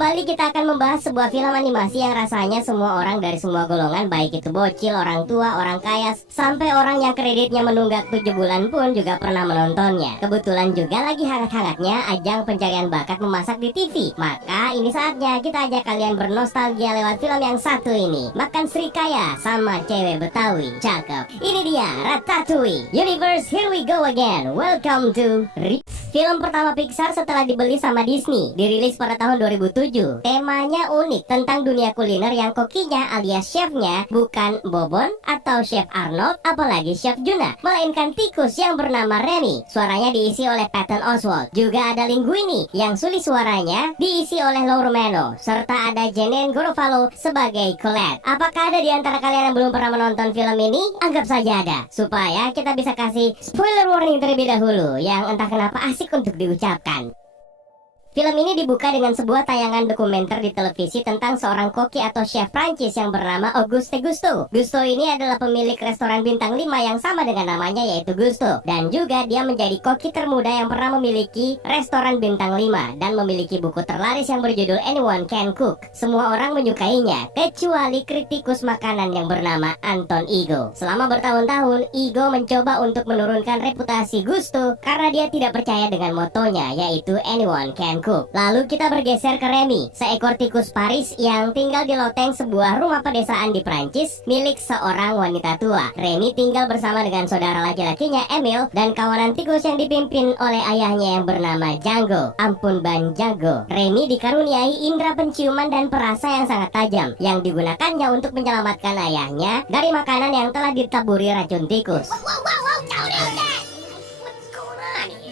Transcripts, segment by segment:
Kembali kita akan membahas sebuah film animasi yang rasanya semua orang dari semua golongan, baik itu bocil, orang tua, orang kaya, sampai orang yang kreditnya menunggak 7 bulan pun juga pernah menontonnya. Kebetulan juga lagi hangat-hangatnya ajang pencarian bakat memasak di TV. Maka ini saatnya kita ajak kalian bernostalgia lewat film yang satu ini. Makan Srikaya sama cewek Betawi. Cakep. Ini dia Ratatouille. Universe, here we go again. Welcome to film pertama Pixar setelah dibeli sama Disney, dirilis pada tahun 2007. Temanya unik tentang dunia kuliner yang kokinya alias chefnya bukan Bobon atau Chef Arnold, apalagi Chef Juna, melainkan tikus yang bernama Remy. Suaranya diisi oleh Patton Oswalt. Juga ada Linguini yang sulit suaranya diisi oleh Lou Romano, serta ada Janeane Garofalo sebagai Colette. Apakah ada di antara kalian yang belum pernah menonton film ini? Anggap saja ada, supaya kita bisa kasih spoiler warning terlebih dahulu yang entah kenapa asik untuk diucapkan. Film ini dibuka dengan sebuah tayangan dokumenter di televisi tentang seorang koki atau chef Prancis yang bernama Auguste Gusto. Gusto ini adalah pemilik restoran bintang 5 yang sama dengan namanya, yaitu Gusto. Dan juga dia menjadi koki termuda yang pernah memiliki restoran bintang 5 dan memiliki buku terlaris yang berjudul Anyone Can Cook. Semua orang menyukainya, kecuali kritikus makanan yang bernama Anton Ego. Selama bertahun-tahun, Ego mencoba untuk menurunkan reputasi Gusto karena dia tidak percaya dengan motonya, yaitu Anyone Can Cook. Lalu kita bergeser ke Remy, seekor tikus Paris yang tinggal di loteng sebuah rumah pedesaan di Prancis milik seorang wanita tua. Remy tinggal bersama dengan saudara laki-lakinya Emil dan kawanan tikus yang dipimpin oleh ayahnya yang bernama Django. Ampun Ban Django. Remy dikaruniai indera penciuman dan perasa yang sangat tajam yang digunakannya untuk menyelamatkan ayahnya dari makanan yang telah ditaburi racun tikus.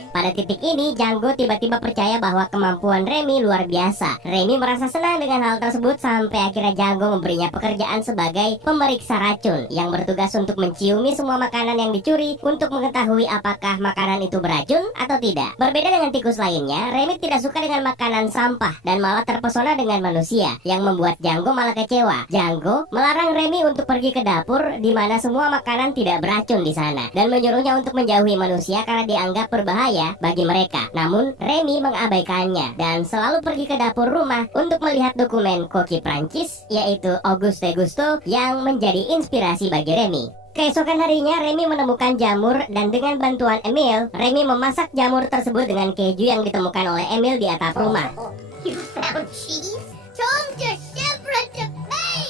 Pada titik ini, Django tiba-tiba percaya bahwa kemampuan Remy luar biasa. Remy merasa senang dengan hal tersebut sampai akhirnya Django memberinya pekerjaan sebagai pemeriksa racun yang bertugas untuk menciumi semua makanan yang dicuri untuk mengetahui apakah makanan itu beracun atau tidak. Berbeda dengan tikus lainnya, Remy tidak suka dengan makanan sampah dan malah terpesona dengan manusia, yang membuat Django malah kecewa. Django melarang Remy untuk pergi ke dapur di mana semua makanan tidak beracun di sana dan menyuruhnya untuk menjauhi manusia karena dianggap berbahaya bagi mereka. Namun Remy mengabaikannya dan selalu pergi ke dapur rumah untuk melihat dokumen koki Prancis, yaitu Auguste Gusto, yang menjadi inspirasi bagi Remy. Keesokan harinya, Remy menemukan jamur dan dengan bantuan Emil, Remy memasak jamur tersebut dengan keju yang ditemukan oleh Emil di atap rumah.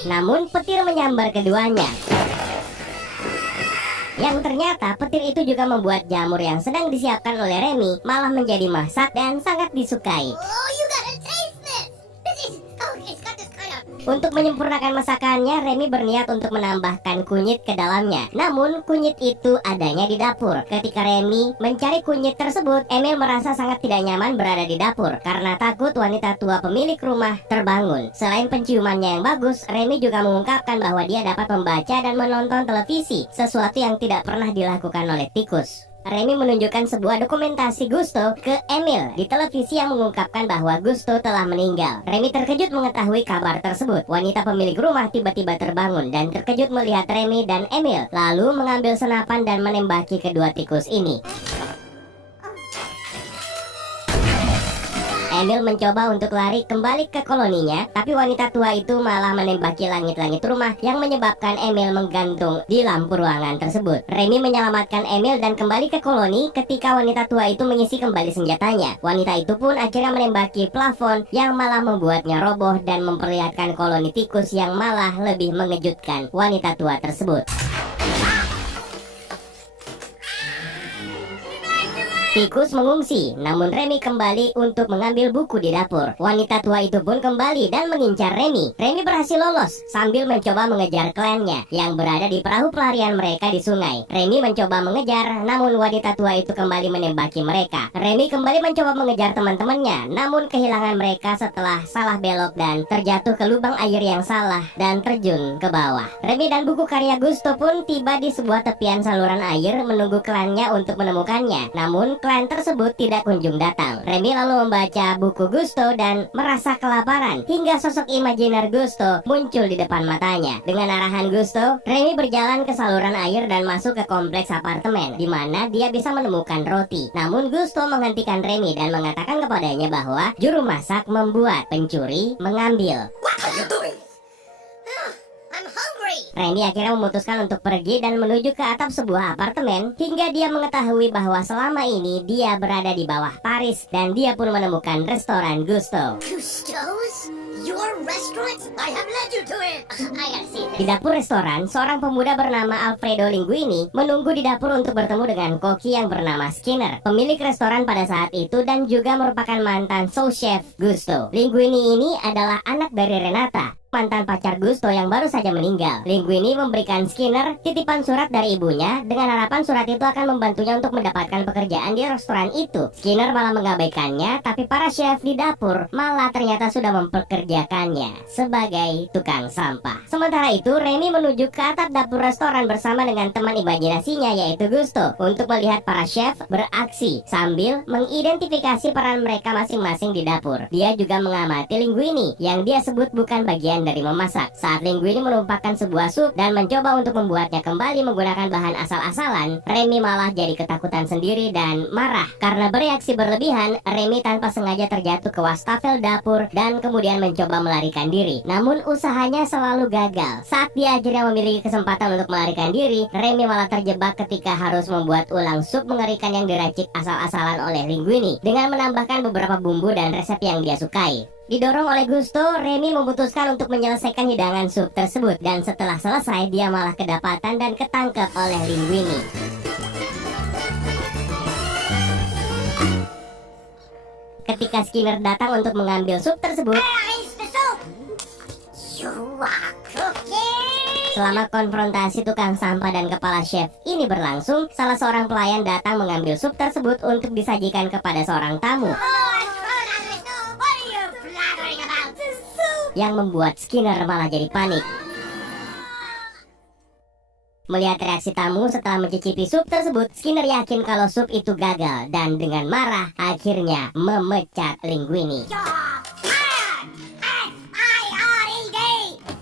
Namun petir menyambar keduanya. Yang ternyata petir itu juga membuat jamur yang sedang disiapkan oleh Remy malah menjadi masak dan sangat disukai. Untuk menyempurnakan masakannya, Remy berniat untuk menambahkan kunyit ke dalamnya. Namun kunyit itu adanya di dapur. Ketika Remy mencari kunyit tersebut, Emil merasa sangat tidak nyaman berada di dapur karena takut wanita tua pemilik rumah terbangun. Selain penciumannya yang bagus, Remy juga mengungkapkan bahwa dia dapat membaca dan menonton televisi, sesuatu yang tidak pernah dilakukan oleh tikus. Remy menunjukkan sebuah dokumentasi Gusto ke Emil di televisi yang mengungkapkan bahwa Gusto telah meninggal. Remy terkejut mengetahui kabar tersebut. Wanita pemilik rumah tiba-tiba terbangun dan terkejut melihat Remy dan Emil, lalu mengambil senapan dan menembaki kedua tikus ini. Emil mencoba untuk lari kembali ke koloninya, tapi wanita tua itu malah menembaki langit-langit rumah yang menyebabkan Emil menggantung di lampu ruangan tersebut. Remy menyelamatkan Emil dan kembali ke koloni ketika wanita tua itu mengisi kembali senjatanya. Wanita itu pun akhirnya menembaki plafon yang malah membuatnya roboh dan memperlihatkan koloni tikus yang malah lebih mengejutkan wanita tua tersebut. Tikus mengungsi, namun Remy kembali untuk mengambil buku di dapur. Wanita tua itu pun kembali dan mengincar Remy. Remy berhasil lolos sambil mencoba mengejar klannya yang berada di perahu pelarian mereka di sungai. Remy mencoba mengejar, namun wanita tua itu kembali menembaki mereka. Remy kembali mencoba mengejar teman-temannya, namun kehilangan mereka setelah salah belok dan terjatuh ke lubang air yang salah dan terjun ke bawah. Remy dan buku karya Gusto pun tiba di sebuah tepian saluran air menunggu klannya untuk menemukannya. Namun klan tersebut tidak kunjung datang. Remy lalu membaca buku Gusto dan merasa kelaparan hingga sosok imajiner Gusto muncul di depan matanya. Dengan arahan Gusto, Remy berjalan ke saluran air dan masuk ke kompleks apartemen di mana dia bisa menemukan roti. Namun Gusto menghentikan Remy dan mengatakan kepadanya bahwa juru masak membuat pencuri mengambil. What are you doing? I'm hungry. Randy akhirnya memutuskan untuk pergi dan menuju ke atap sebuah apartemen hingga dia mengetahui bahwa selama ini dia berada di bawah Paris dan dia pun menemukan restoran Gusto. Gusto's? Your restaurant? I have led you to it. I gotta see Di this. dapur restoran, seorang pemuda bernama Alfredo Linguini menunggu di dapur untuk bertemu dengan koki yang bernama Skinner, pemilik restoran pada saat itu dan juga merupakan mantan sous chef Gusto. Linguini ini adalah anak dari Renata, mantan pacar Gusto yang baru saja meninggal. Linguini memberikan Skinner titipan surat dari ibunya dengan harapan surat itu akan membantunya untuk mendapatkan pekerjaan di restoran itu. Skinner malah mengabaikannya, tapi para chef di dapur malah ternyata sudah mempekerjakannya sebagai tukang sampah. Sementara itu, Remy menuju ke atap dapur restoran bersama dengan teman imajinasinya yaitu Gusto untuk melihat para chef beraksi sambil mengidentifikasi peran mereka masing-masing di dapur. Dia juga mengamati Linguini yang dia sebut bukan bagian dari memasak. Saat Linguini menumpahkan sebuah sup dan mencoba untuk membuatnya kembali menggunakan bahan asal-asalan, Remy malah jadi ketakutan sendiri dan marah. Karena bereaksi berlebihan, Remy tanpa sengaja terjatuh ke wastafel dapur dan kemudian mencoba melarikan diri. Namun usahanya selalu gagal. Saat dia akhirnya memiliki kesempatan untuk melarikan diri, Remy malah terjebak ketika harus membuat ulang sup mengerikan yang diracik asal-asalan oleh Linguini dengan menambahkan beberapa bumbu dan resep yang dia sukai. Didorong oleh Gusto, Remy memutuskan untuk menyelesaikan hidangan sup tersebut dan setelah selesai dia malah kedapatan dan ketangkep oleh Linguini. Ketika Skinner datang untuk mengambil sup tersebut, Where is the soup? You are cooking. selama konfrontasi tukang sampah dan kepala chef ini berlangsung, salah seorang pelayan datang mengambil sup tersebut untuk disajikan kepada seorang tamu, Oh, I thrown out of the soup. What are you blathering about? The soup. yang membuat Skinner malah jadi panik. Melihat reaksi tamu setelah mencicipi sup tersebut, Skinner yakin kalau sup itu gagal dan dengan marah akhirnya memecat Linguini. You're fired. F-I-R-E-D.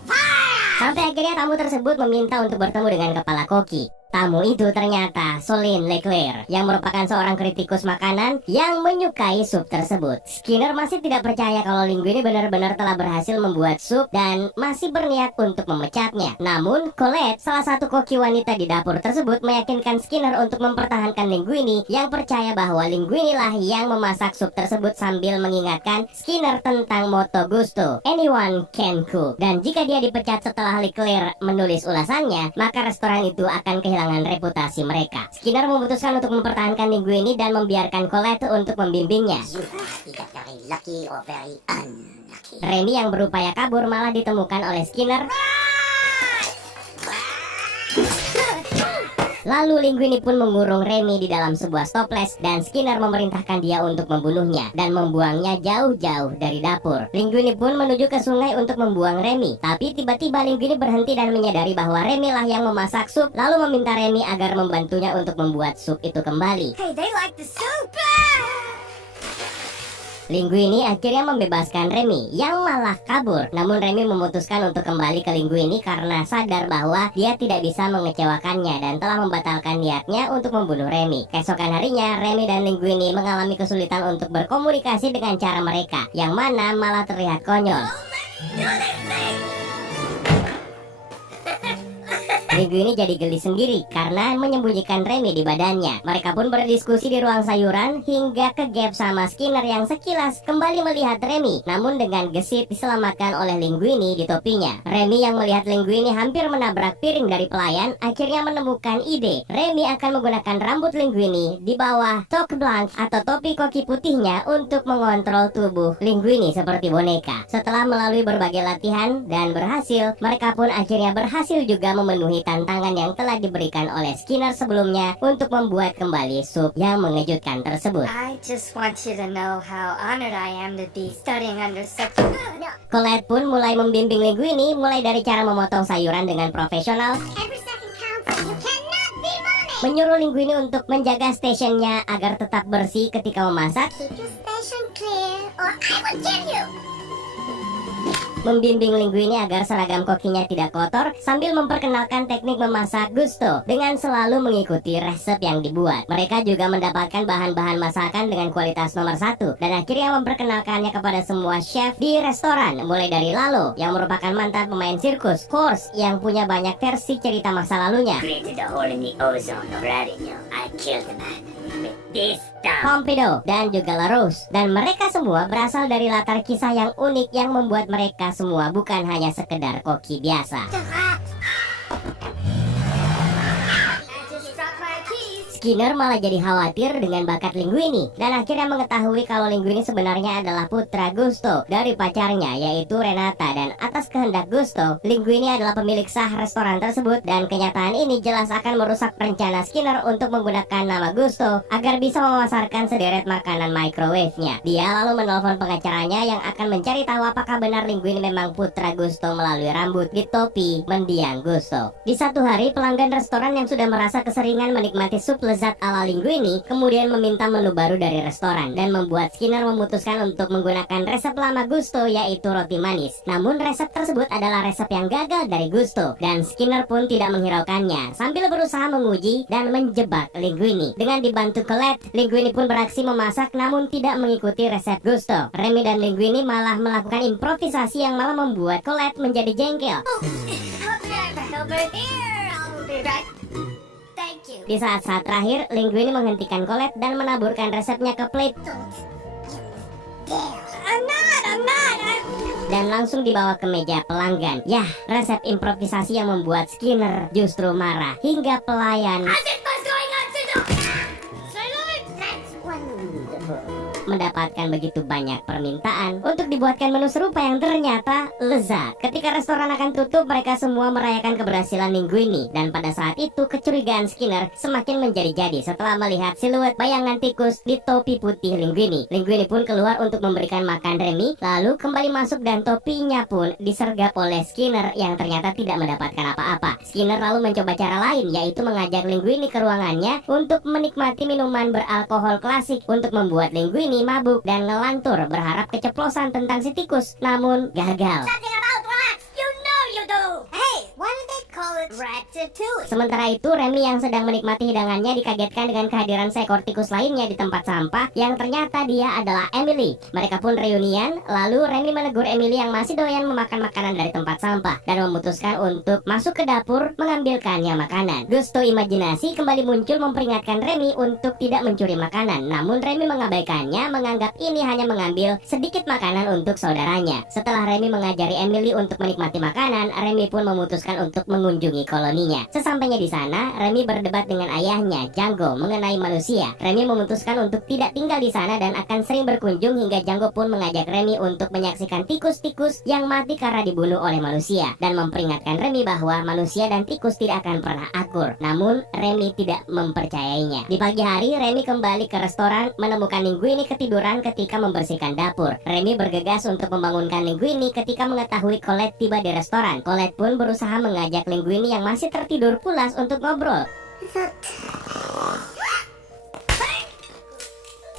Fire. Sampai akhirnya tamu tersebut meminta untuk bertemu dengan kepala koki. Tamu itu ternyata Solin Leclerc yang merupakan seorang kritikus makanan yang menyukai sup tersebut. Skinner masih tidak percaya kalau Linguini benar-benar telah berhasil membuat sup dan masih berniat untuk memecatnya. Namun Colette, salah satu koki wanita di dapur tersebut, meyakinkan Skinner untuk mempertahankan Linguini yang percaya bahwa Linguini lah yang memasak sup tersebut sambil mengingatkan Skinner tentang moto Gusto, anyone can cook. Dan jika dia dipecat setelah Leclerc menulis ulasannya, maka restoran itu akan kehilangan reputasi mereka. Skinner memutuskan untuk mempertahankan Linguini dan membiarkan Colette untuk membimbingnya. You must be very lucky or very unlucky. Remy yang berupaya kabur malah ditemukan oleh Skinner. Lalu Linguini pun mengurung Remy di dalam sebuah stoples dan Skinner memerintahkan dia untuk membunuhnya dan membuangnya jauh-jauh dari dapur. Linguini pun menuju ke sungai untuk membuang Remy, tapi tiba-tiba Linguini berhenti dan menyadari bahwa Remy lah yang memasak sup, lalu meminta Remy agar membantunya untuk membuat sup itu kembali. Hey, they like the soup. Linguini akhirnya membebaskan Remy yang malah kabur. Namun Remy memutuskan untuk kembali ke Linguini karena sadar bahwa dia tidak bisa mengecewakannya dan telah membatalkan niatnya untuk membunuh Remy. Keesokan harinya, Remy dan Linguini mengalami kesulitan untuk berkomunikasi dengan cara mereka, yang mana malah terlihat konyol. Linguini jadi geli sendiri karena menyembunyikan Remy di badannya. Mereka pun berdiskusi di ruang sayuran hingga ke gap sama Skinner yang sekilas kembali melihat Remy, namun dengan gesit diselamatkan oleh Linguini di topinya. Remy yang melihat Linguini hampir menabrak piring dari pelayan akhirnya menemukan ide. Remy akan menggunakan rambut Linguini di bawah toque blanc atau topi koki putihnya untuk mengontrol tubuh Linguini seperti boneka. Setelah melalui berbagai latihan dan berhasil, mereka pun akhirnya berhasil juga memenuhi tantangan yang telah diberikan oleh Skinner sebelumnya untuk membuat kembali sup yang mengejutkan tersebut. I just want you to know how honored I am to be studying under such Colette pun mulai membimbing Linguini mulai dari cara memotong sayuran dengan profesional Every second counts. You cannot be money. menyuruh Linguini untuk menjaga stationnya agar tetap bersih ketika memasak, Keep your station clear or I will kill you. membimbing Linguini agar seragam kokinya tidak kotor, sambil memperkenalkan teknik memasak Gusto dengan selalu mengikuti resep yang dibuat. Mereka juga mendapatkan bahan-bahan masakan dengan kualitas nomor 1 dan akhirnya memperkenalkannya kepada semua chef di restoran, mulai dari Lalo yang merupakan mantan pemain sirkus, Kors yang punya banyak versi cerita masa lalunya, Created a hole in the ozone of Radigno. I killed the man with this stuff. Pompidou, dan juga La Rose. Dan mereka semua berasal dari latar kisah yang unik yang membuat mereka semua bukan hanya sekedar koki biasa. The rat. I just dropped my keys. Skinner malah jadi khawatir dengan bakat Linguini dan akhirnya mengetahui kalau Linguini sebenarnya adalah putra Gusto dari pacarnya yaitu Renata, dan atas kehendak Gusto, Linguini adalah pemilik sah restoran tersebut, dan kenyataan ini jelas akan merusak rencana Skinner untuk menggunakan nama Gusto agar bisa memasarkan sederet makanan microwave-nya. Dia lalu menelpon pengacaranya yang akan mencari tahu apakah benar Linguini memang putra Gusto melalui rambut di topi mendiang Gusto. Di satu hari, pelanggan restoran yang sudah merasa keseringan menikmati sup lezat ala Linguini kemudian meminta menu baru dari restoran dan membuat Skinner memutuskan untuk menggunakan resep lama Gusto yaitu roti manis. Namun resep tersebut adalah resep yang gagal dari Gusto dan Skinner pun tidak menghiraukannya sambil berusaha menguji dan menjebak Linguini. Dengan dibantu Colette, Linguini pun beraksi memasak namun tidak mengikuti resep Gusto. Remy dan Linguini malah melakukan improvisasi yang malah membuat Colette menjadi jengkel. I'll be right back over here. I'll be right. Thank you. Di saat-saat terakhir, Linguini menghentikan Colette dan menaburkan resepnya ke plate I'm not. dan langsung dibawa ke meja pelanggan. Yah, resep improvisasi yang membuat Skinner justru marah hingga pelayan As it was going on to the... Silent. That's wonderful. mendapatkan begitu banyak permintaan untuk dibuatkan menu serupa yang ternyata lezat. Ketika restoran akan tutup, mereka semua merayakan keberhasilan Linguini, dan pada saat itu kecurigaan Skinner semakin menjadi-jadi setelah melihat siluet bayangan tikus di topi putih Linguini. Linguini pun keluar untuk memberikan makan Remy, lalu kembali masuk dan topinya pun disergap oleh Skinner yang ternyata tidak mendapatkan apa-apa. Skinner lalu mencoba cara lain, yaitu mengajak Linguini ke ruangannya untuk menikmati minuman beralkohol klasik untuk membuat Linguini mabuk dan ngelantur berharap keceplosan tentang si tikus, namun gagal. Something about rats. You know you do. Hey, why did they call it ratatouille? Sementara itu, Remy yang sedang menikmati hidangannya dikagetkan dengan kehadiran seekor tikus lainnya di tempat sampah yang ternyata dia adalah Emily. Mereka pun reunian, lalu Remy menegur Emily yang masih doyan memakan makanan dari tempat sampah dan memutuskan untuk masuk ke dapur mengambilkannya makanan. Gusto imajinasi kembali muncul memperingatkan Remy untuk tidak mencuri makanan, namun Remy mengabaikannya, menganggap ini hanya mengambil sedikit makanan untuk saudaranya. Setelah Remy mengajari Emily untuk menikmati makanan, Remy pun memutuskan untuk mengunjungi koloninya. Sesampainya di sana, Remy berdebat dengan ayahnya, Django, mengenai manusia. Remy memutuskan untuk tidak tinggal di sana dan akan sering berkunjung hingga Django pun mengajak Remy untuk menyaksikan tikus-tikus yang mati karena dibunuh oleh manusia dan memperingatkan Remy bahwa manusia dan tikus tidak akan pernah akur. Namun, Remy tidak mempercayainya. Di pagi hari, Remy kembali ke restoran menemukan Linguini ketiduran ketika membersihkan dapur. Remy bergegas untuk membangunkan Linguini ketika mengetahui Colette tiba di restoran. Colette pun berusaha mengajak Linguini yang masih tertidur pulas untuk ngobrol.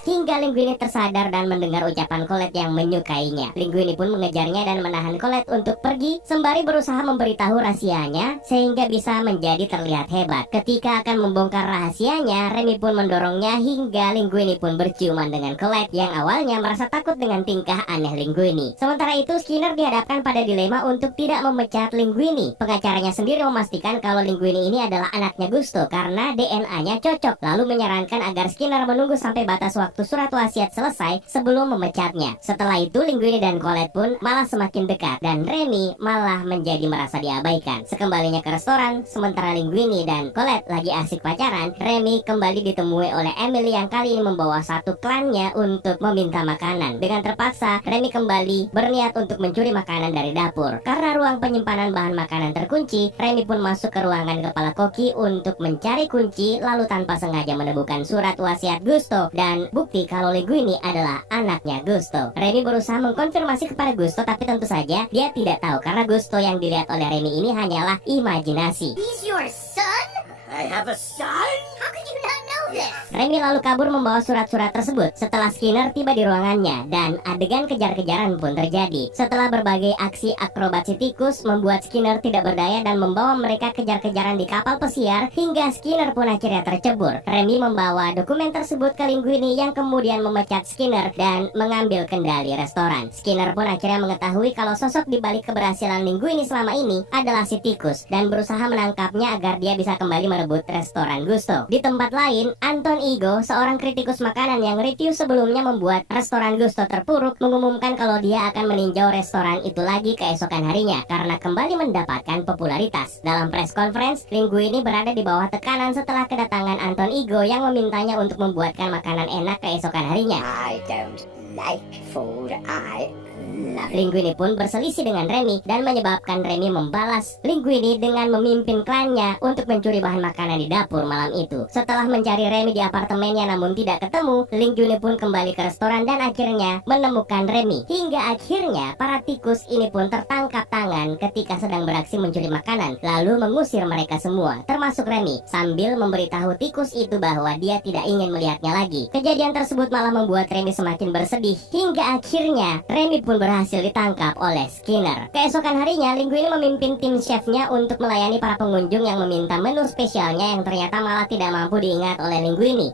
Hingga Linguini tersadar dan mendengar ucapan Colette yang menyukainya. Linguini pun mengejarnya dan menahan Colette untuk pergi, sembari berusaha memberitahu rahasianya sehingga bisa menjadi terlihat hebat. Ketika akan membongkar rahasianya, Remy pun mendorongnya hingga Linguini pun berciuman dengan Colette yang awalnya merasa takut dengan tingkah aneh Linguini. Sementara itu, Skinner dihadapkan pada dilema untuk tidak memecat Linguini. Pengacaranya sendiri memastikan kalau Linguini ini adalah anaknya Gusto karena DNA-nya cocok, lalu menyarankan agar Skinner menunggu sampai batas waktu surat wasiat selesai sebelum memecatnya. Setelah itu, Linguini dan Colette pun malah semakin dekat dan Remy malah menjadi merasa diabaikan. Sekembalinya ke restoran, sementara Linguini dan Colette lagi asik pacaran, Remy kembali ditemui oleh Emily yang kali ini membawa satu klannya untuk meminta makanan. Dengan terpaksa, Remy kembali berniat untuk mencuri makanan dari dapur. Karena ruang penyimpanan bahan makanan terkunci, Remy pun masuk ke ruangan kepala koki untuk mencari kunci, lalu tanpa sengaja menemukan surat wasiat Gusto dan bukti kalau Linguini adalah anaknya Gusto. Remy berusaha mengkonfirmasi kepada Gusto, tapi tentu saja dia tidak tahu karena Gusto yang dilihat oleh Remy ini hanyalah imajinasi. He's your son? I have a son? How could you not know this? Remy lalu kabur membawa surat-surat tersebut setelah Skinner tiba di ruangannya, dan adegan kejar-kejaran pun terjadi. Setelah berbagai aksi akrobasi tikus membuat Skinner tidak berdaya dan membawa mereka kejar-kejaran di kapal pesiar hingga Skinner pun akhirnya tercebur. Remy membawa dokumen tersebut ke Linguini yang kemudian memecat Skinner dan mengambil kendali restoran. Skinner pun akhirnya mengetahui kalau sosok di balik keberhasilan Linguini selama ini adalah si tikus dan berusaha menangkapnya agar dia bisa kembali merebut restoran Gusto. Di tempat lain, Anton Ego, seorang kritikus makanan yang review sebelumnya membuat restoran Gusto terpuruk, mengumumkan kalau dia akan meninjau restoran itu lagi keesokan harinya karena kembali mendapatkan popularitas. Dalam press conference, Linguini berada di bawah tekanan setelah kedatangan Anton Ego yang memintanya untuk membuatkan makanan enak keesokan harinya. I don't like food. I love it. Linguini pun berselisih dengan Remy dan menyebabkan Remy membalas Linguini dengan memimpin klannya untuk mencuri bahan makanan di dapur malam itu. Setelah mencari Remy di apartemennya namun tidak ketemu, Linguini pun kembali ke restoran dan akhirnya menemukan Remy. Hingga akhirnya para tikus ini pun tertangkap tangan ketika sedang beraksi mencuri makanan, lalu mengusir mereka semua, termasuk Remy, sambil memberitahu tikus itu bahwa dia tidak ingin melihatnya lagi. Kejadian tersebut malah membuat Remy semakin bersedih, hingga akhirnya Remy pun berhasil ditangkap oleh Skinner. Keesokan harinya, Linguini memimpin tim chefnya untuk melayani para pengunjung yang meminta menu spesialnya yang ternyata malah tidak mampu diingat oleh Linguini.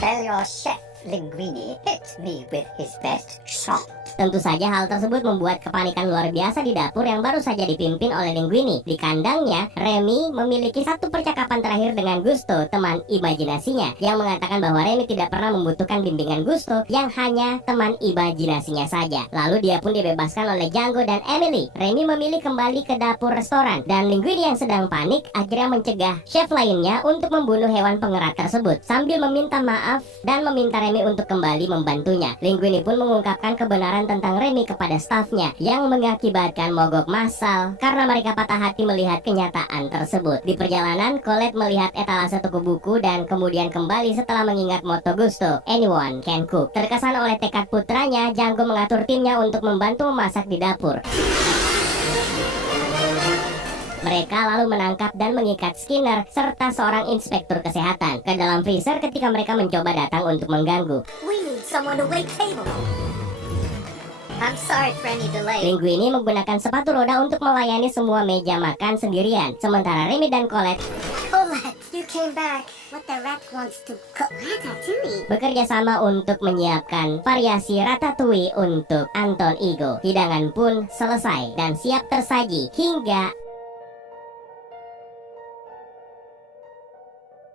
Tell your chef Linguini hit me with his best shot. Tentu saja hal tersebut membuat kepanikan luar biasa di dapur yang baru saja dipimpin oleh Linguini. Di kandangnya, Remy memiliki satu percakapan terakhir dengan Gusto, teman imajinasinya, yang mengatakan bahwa Remy tidak pernah membutuhkan bimbingan Gusto yang hanya teman imajinasinya saja. Lalu dia pun dibebaskan oleh Django dan Emily. Remy memilih kembali ke dapur restoran, dan Linguini yang sedang panik akhirnya mencegah chef lainnya untuk membunuh hewan pengerat tersebut, sambil meminta maaf dan meminta Remy untuk kembali membantunya. Linguini pun mengungkapkan kebenaran tentang Remy kepada stafnya yang mengakibatkan mogok massal karena mereka patah hati melihat kenyataan tersebut. Di perjalanan, Colette melihat etalase toko buku dan kemudian kembali setelah mengingat moto Gusto, anyone can cook. Terkesan oleh tekad putranya, Django mengatur timnya untuk membantu memasak di dapur. Mereka lalu menangkap dan mengikat Skinner serta seorang inspektur kesehatan ke dalam freezer ketika mereka mencoba datang untuk mengganggu. We need someone to wait table. I'm sorry for any delay. Linguini menggunakan sepatu roda untuk melayani semua meja makan sendirian, sementara Remy dan Colette Colette, you came back. What the rat wants to cook? Ratatouille. bekerja sama untuk menyiapkan variasi ratatouille untuk Anton Ego. Hidangan pun selesai dan siap tersaji hingga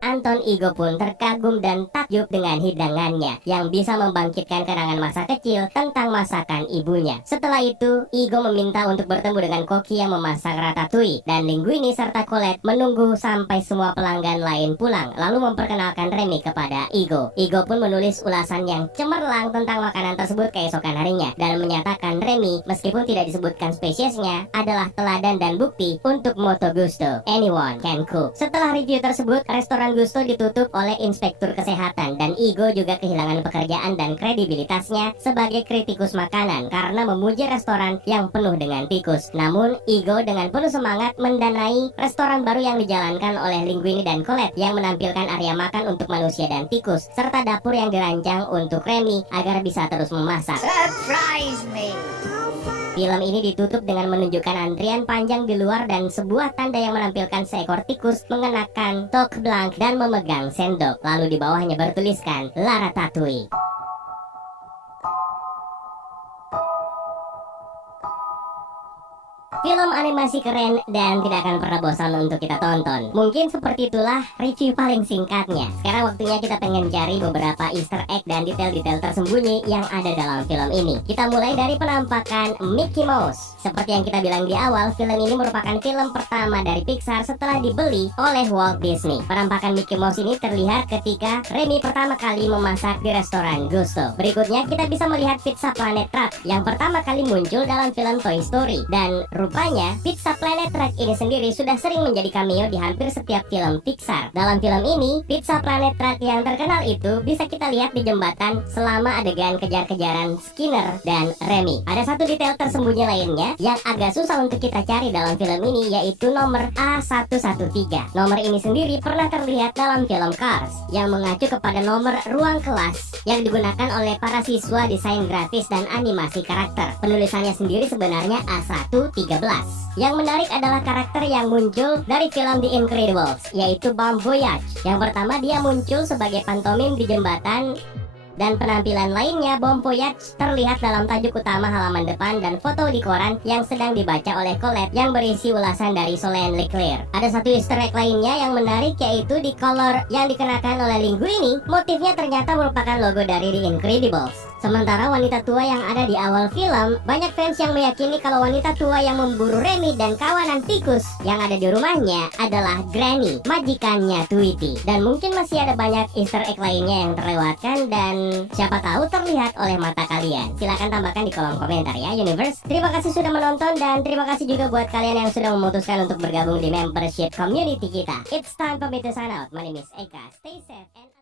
Anton Ego pun terkagum dan takjub dengan hidangannya yang bisa membangkitkan kenangan masa kecil tentang masakan ibunya. Setelah itu, Ego meminta untuk bertemu dengan koki yang memasak ratatouille, dan Linguini serta Colette menunggu sampai semua pelanggan lain pulang, lalu memperkenalkan Remy kepada Ego. Ego pun menulis ulasan yang cemerlang tentang makanan tersebut keesokan harinya dan menyatakan Remy, meskipun tidak disebutkan spesiesnya, adalah teladan dan bukti untuk moto Gusto, anyone can cook. Setelah review tersebut, restoran Gusto ditutup oleh inspektur kesehatan dan Ego juga kehilangan pekerjaan dan kredibilitasnya sebagai kritikus makanan karena memuji restoran yang penuh dengan tikus. Namun, Ego dengan penuh semangat mendanai restoran baru yang dijalankan oleh Linguini dan Colette yang menampilkan area makan untuk manusia dan tikus serta dapur yang dirancang untuk Remy agar bisa terus memasak. Surprise me. Film ini ditutup dengan menunjukkan antrian panjang di luar dan sebuah tanda yang menampilkan seekor tikus mengenakan toque blanc dan memegang sendok. Lalu di bawahnya bertuliskan La Ratatouille. Film animasi keren dan tidak akan pernah bosan untuk kita tonton. Mungkin seperti itulah review paling singkatnya. Sekarang waktunya kita pengen cari beberapa easter egg dan detail-detail tersembunyi yang ada dalam film ini. Kita mulai dari penampakan Mickey Mouse. Seperti yang kita bilang di awal, film ini merupakan film pertama dari Pixar setelah dibeli oleh Walt Disney. Penampakan Mickey Mouse ini terlihat ketika Remy pertama kali memasak di restoran Gusto. Berikutnya kita bisa melihat pizza Planet Truck yang pertama kali muncul dalam film Toy Story. Dan Rupanya, Pizza Planet Track ini sendiri sudah sering menjadi cameo di hampir setiap film Pixar. Dalam film ini, Pizza Planet Track yang terkenal itu bisa kita lihat di jembatan selama adegan kejar-kejaran Skinner dan Remy. Ada satu detail tersembunyi lainnya yang agak susah untuk kita cari dalam film ini, yaitu nomor A113. Nomor ini sendiri pernah terlihat dalam film Cars, yang mengacu kepada nomor ruang kelas yang digunakan oleh para siswa desain grafis dan animasi karakter. Penulisannya sendiri sebenarnya A113. Yang menarik adalah karakter yang muncul dari film The Incredibles, yaitu Bon Voyage. Yang pertama, dia muncul sebagai pantomim di jembatan, dan penampilan lainnya Bon Voyage terlihat dalam tajuk utama halaman depan dan foto di koran yang sedang dibaca oleh Colette yang berisi ulasan dari Solène Leclerc. Ada satu easter egg lainnya yang menarik, yaitu di collar yang dikenakan oleh Linguini. Motifnya ternyata merupakan logo dari The Incredibles. Sementara wanita tua yang ada di awal film, banyak fans yang meyakini kalau wanita tua yang memburu Remy dan kawanan tikus yang ada di rumahnya adalah Granny, majikannya Tweety. Dan mungkin masih ada banyak easter egg lainnya yang terlewatkan dan siapa tahu terlihat oleh mata kalian. Silahkan tambahkan di kolom komentar ya, Universe. Terima kasih sudah menonton dan terima kasih juga buat kalian yang sudah memutuskan untuk bergabung di membership community kita. It's time for me to sign out. My name is Eka. Stay safe and